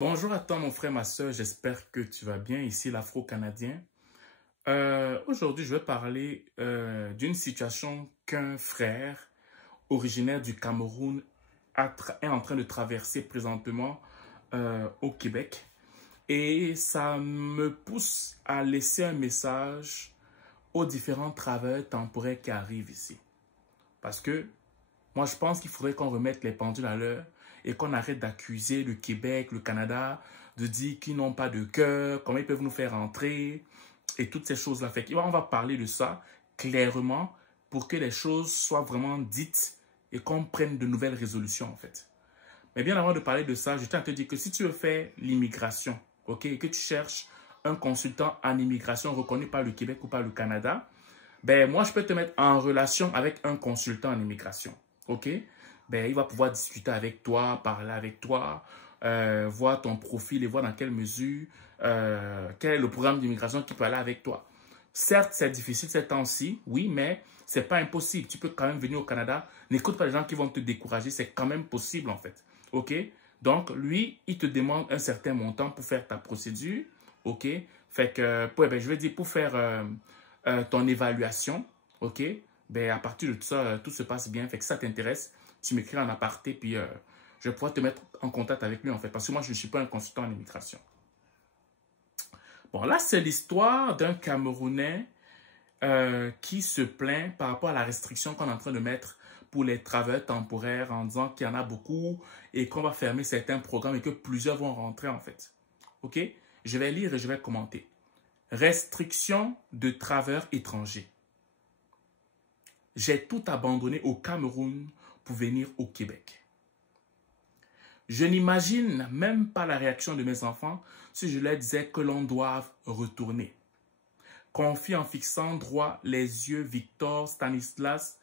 Bonjour à toi mon frère, ma soeur, j'espère que tu vas bien, ici l'Afro-Canadien. Aujourd'hui, je vais parler d'une situation qu'un frère originaire du Cameroun est en train de traverser présentement au Québec. Et ça me pousse à laisser un message aux différents travailleurs temporaires qui arrivent ici. Parce que moi, je pense qu'il faudrait qu'on remette les pendules à l'heure et qu'on arrête d'accuser le Québec, le Canada, de dire qu'ils n'ont pas de cœur, comment ils peuvent nous faire entrer et toutes ces choses-là. On va parler de ça clairement pour que les choses soient vraiment dites et qu'on prenne de nouvelles résolutions en fait. Mais bien avant de parler de ça, je tiens à te dire que si tu veux faire l'immigration, ok, et que tu cherches un consultant en immigration reconnu par le Québec ou par le Canada, ben moi je peux te mettre en relation avec un consultant en immigration. Ok? Ben, il va pouvoir discuter avec toi, parler avec toi, voir ton profil et voir dans quelle mesure, quel est le programme d'immigration qui peut aller avec toi. Certes, c'est difficile ces temps-ci, oui, mais c'est pas impossible. Tu peux quand même venir au Canada. N'écoute pas les gens qui vont te décourager, c'est quand même possible en fait. Ok? Donc, lui, il te demande un certain montant pour faire ta procédure. Ok? Fait que, ouais, ben, je vais dire pour faire ton évaluation. Ok? Ben, à partir de tout ça, tout se passe bien. Fait que ça t'intéresse, tu m'écris en aparté, puis je vais pouvoir te mettre en contact avec lui, en fait. Parce que moi, je ne suis pas un consultant en immigration. Bon, là, c'est l'histoire d'un Camerounais qui se plaint par rapport à la restriction qu'on est en train de mettre pour les travailleurs temporaires en disant qu'il y en a beaucoup et qu'on va fermer certains programmes et que plusieurs vont rentrer, en fait. OK? Je vais lire et je vais commenter. Restriction de travailleurs étrangers. J'ai tout abandonné au Cameroun pour venir au Québec. Je n'imagine même pas la réaction de mes enfants si je leur disais que l'on doive retourner. Confie en fixant droit les yeux Victor Stanislas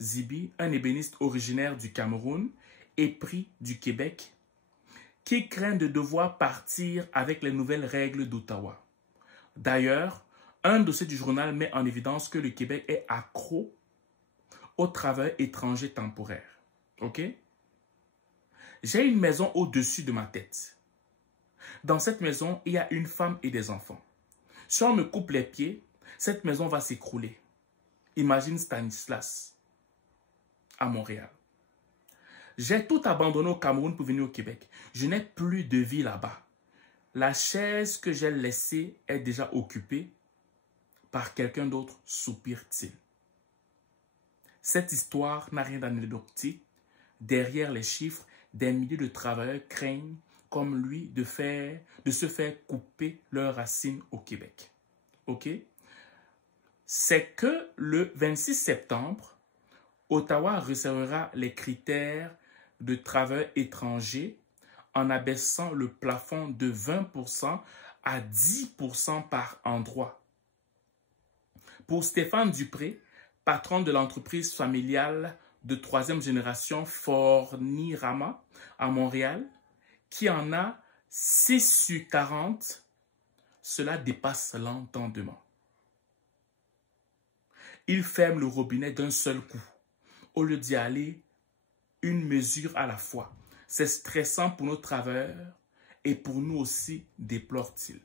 Zibi, un ébéniste originaire du Cameroun, épris du Québec, qui craint de devoir partir avec les nouvelles règles d'Ottawa. D'ailleurs, un dossier du journal met en évidence que le Québec est accro au travail étranger temporaire. OK? J'ai une maison au-dessus de ma tête. Dans cette maison, il y a une femme et des enfants. Si on me coupe les pieds, cette maison va s'écrouler. Imagine Stanislas à Montréal. J'ai tout abandonné au Cameroun pour venir au Québec. Je n'ai plus de vie là-bas. La chaise que j'ai laissée est déjà occupée par quelqu'un d'autre, soupire-t-il. Cette histoire n'a rien d'anecdotique. Derrière les chiffres, des milliers de travailleurs craignent, comme lui, de se faire couper leurs racines au Québec. OK? C'est que le 26 septembre, Ottawa resserrera les critères de travailleurs étrangers en abaissant le plafond de 20% à 10% par endroit. Pour Stéphane Dupré, patron de l'entreprise familiale de troisième génération Fornirama à Montréal, qui en a 6 sur 40, cela dépasse l'entendement. Il ferme le robinet d'un seul coup, au lieu d'y aller une mesure à la fois. C'est stressant pour nos travailleurs et pour nous aussi, déplore-t-il.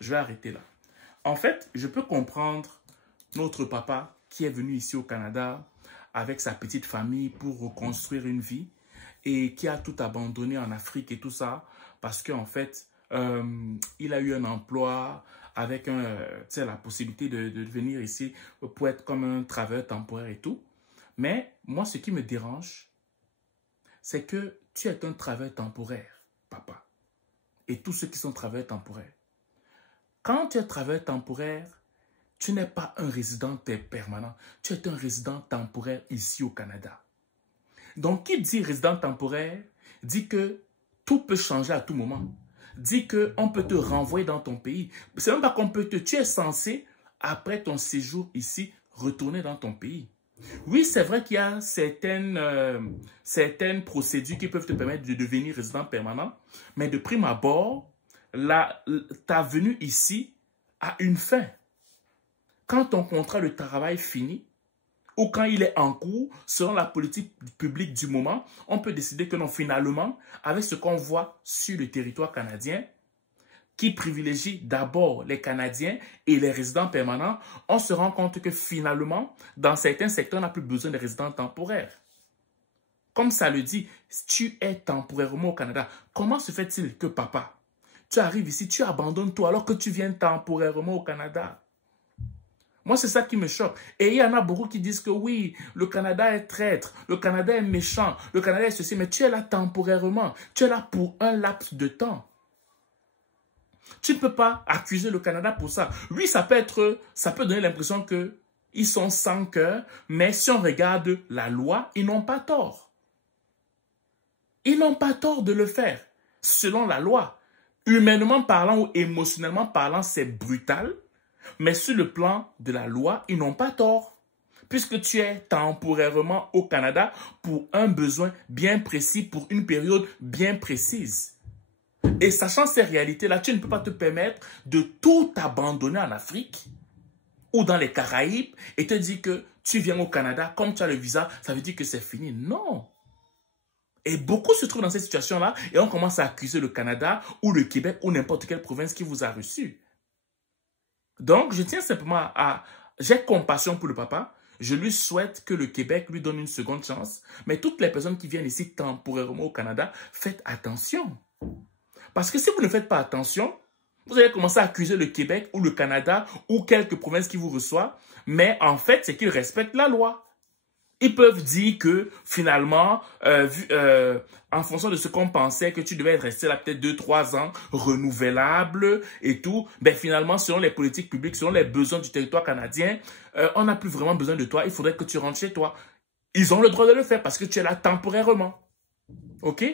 Je vais arrêter là. En fait, je peux comprendre notre papa qui est venu ici au Canada avec sa petite famille pour reconstruire une vie et qui a tout abandonné en Afrique et tout ça parce qu'en fait, il a eu un emploi avec la possibilité de venir ici pour être comme un travailleur temporaire et tout. Mais moi, ce qui me dérange, c'est que tu es un travailleur temporaire, papa. Et tous ceux qui sont travailleurs temporaires. Quand tu es travailleur temporaire, tu n'es pas un résident permanent. Tu es un résident temporaire ici au Canada. Donc, qui dit résident temporaire, dit que tout peut changer à tout moment. Dit qu'on peut te renvoyer dans ton pays. C'est même pas qu'on peut te... Tu es censé, après ton séjour ici, retourner dans ton pays. Oui, c'est vrai qu'il y a certaines procédures qui peuvent te permettre de devenir résident permanent, mais de prime abord, ta venue ici a une fin. Quand ton contrat de travail finit, ou quand il est en cours, selon la politique publique du moment, on peut décider que non, finalement, avec ce qu'on voit sur le territoire canadien, qui privilégie d'abord les Canadiens et les résidents permanents, on se rend compte que finalement, dans certains secteurs, on n'a plus besoin de résidents temporaires. Comme ça le dit, tu es temporairement au Canada. Comment se fait-il que papa, tu arrives ici, tu abandonnes tout alors que tu viens temporairement au Canada? Moi, c'est ça qui me choque. Et il y en a beaucoup qui disent que oui, le Canada est traître, le Canada est méchant, le Canada est ceci, mais tu es là temporairement. Tu es là pour un laps de temps. Tu ne peux pas accuser le Canada pour ça. Oui, ça peut donner l'impression qu'ils sont sans cœur, mais si on regarde la loi, ils n'ont pas tort. Ils n'ont pas tort de le faire, selon la loi. Humainement parlant ou émotionnellement parlant, c'est brutal. Mais sur le plan de la loi, ils n'ont pas tort. Puisque tu es temporairement au Canada pour un besoin bien précis, pour une période bien précise. Et sachant ces réalités-là, tu ne peux pas te permettre de tout abandonner en Afrique ou dans les Caraïbes et te dire que tu viens au Canada, comme tu as le visa, ça veut dire que c'est fini. Non. Et beaucoup se trouvent dans cette situation-là et on commence à accuser le Canada ou le Québec ou n'importe quelle province qui vous a reçu. Donc, je tiens simplement à... J'ai compassion pour le papa. Je lui souhaite que le Québec lui donne une seconde chance. Mais toutes les personnes qui viennent ici temporairement au Canada, faites attention. Parce que si vous ne faites pas attention, vous allez commencer à accuser le Québec ou le Canada ou quelques provinces qui vous reçoivent. Mais en fait, c'est qu'ils respectent la loi. Ils peuvent dire que finalement, en fonction de ce qu'on pensait que tu devais rester là peut-être 2-3 ans, renouvelable et tout, ben finalement, selon les politiques publiques, selon les besoins du territoire canadien, on n'a plus vraiment besoin de toi, il faudrait que tu rentres chez toi. Ils ont le droit de le faire parce que tu es là temporairement. OK?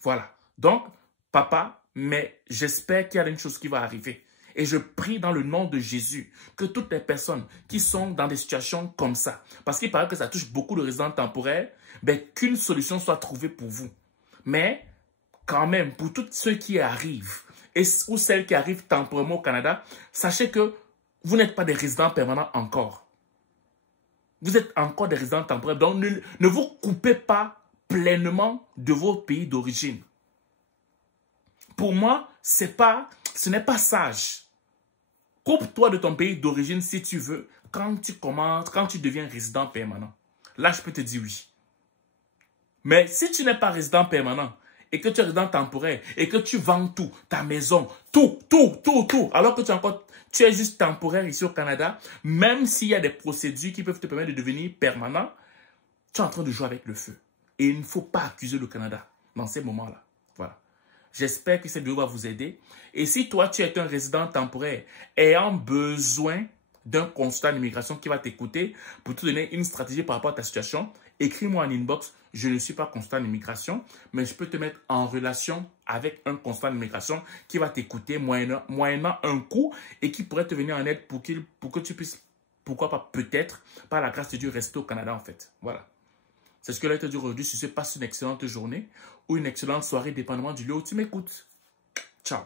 Voilà. Donc, papa, mais j'espère qu'il y a une chose qui va arriver. Et je prie dans le nom de Jésus que toutes les personnes qui sont dans des situations comme ça, parce qu'il paraît que ça touche beaucoup de résidents temporaires, ben, qu'une solution soit trouvée pour vous. Mais quand même, pour tous ceux qui arrivent, ou celles qui arrivent temporairement au Canada, sachez que vous n'êtes pas des résidents permanents encore. Vous êtes encore des résidents temporaires. Donc, ne vous coupez pas pleinement de vos pays d'origine. Pour moi, ce n'est pas sage. Coupe-toi de ton pays d'origine si tu veux, quand tu deviens résident permanent. Là, je peux te dire oui. Mais si tu n'es pas résident permanent et que tu es résident temporaire et que tu vends tout, ta maison, tout, alors que tu es juste temporaire ici au Canada, même s'il y a des procédures qui peuvent te permettre de devenir permanent, tu es en train de jouer avec le feu. Et il ne faut pas accuser le Canada dans ces moments-là. Voilà. J'espère que cette vidéo va vous aider. Et si toi, tu es un résident temporaire ayant besoin d'un consultant d'immigration qui va t'écouter pour te donner une stratégie par rapport à ta situation, écris-moi en inbox. Je ne suis pas consultant d'immigration, mais je peux te mettre en relation avec un consultant d'immigration qui va t'écouter moyennant un coût et qui pourrait te venir en aide pour que tu puisses, pourquoi pas, peut-être, par la grâce de Dieu, rester au Canada en fait. Voilà. C'est ce que je vais te dire aujourd'hui. Si tu passes une excellente journée ou une excellente soirée, dépendamment du lieu où tu m'écoutes. Ciao.